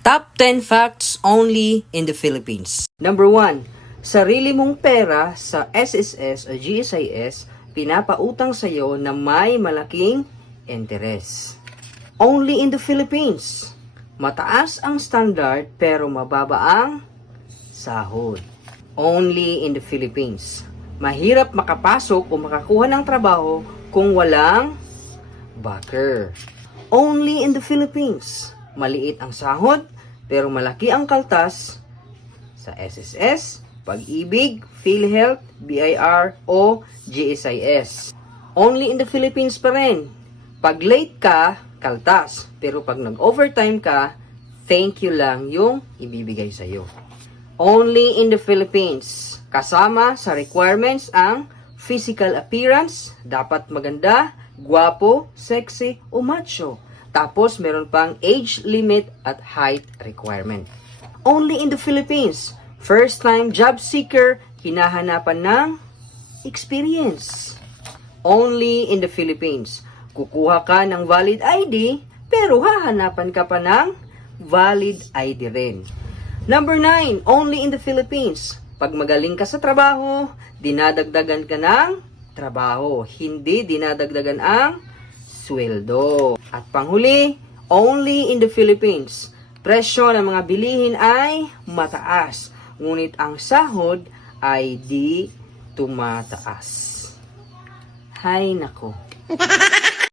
Top 10 facts only in the Philippines. Number 1. Sarili mong pera sa SSS o GSIS, pinapautang sa iyo na may malaking interes. Only in the Philippines. Mataas ang standard pero mababa ang sahod. Only in the Philippines. Mahirap makapasok o makakuha ng trabaho kung walang backer. Only in the Philippines. Maliit ang sahod pero malaki ang kaltas sa SSS, Pag-ibig, PhilHealth, BIR o GSIS. Only in the Philippines pa rin. Pag late ka, kaltas. Pero pag nag-overtime ka, thank you lang yung ibibigay sa'yo. Only in the Philippines. Kasama sa requirements ang physical appearance, dapat maganda, guwapo, sexy o macho. Tapos meron pang age limit at height requirement. Only in the Philippines. First time job seeker, hinahanapan ng experience. Only in the Philippines. Kukuha ka ng valid ID, pero hahanapan ka pa ng valid ID rin. Number 9, only in the Philippines. Pag magaling ka sa trabaho, dinadagdagan ka ng trabaho. Hindi dinadagdagan ang sweldo. At panghuli, only in the Philippines. Presyo ng mga bilihin ay mataas. Ngunit ang sahod ay di tumataas. Hay nako.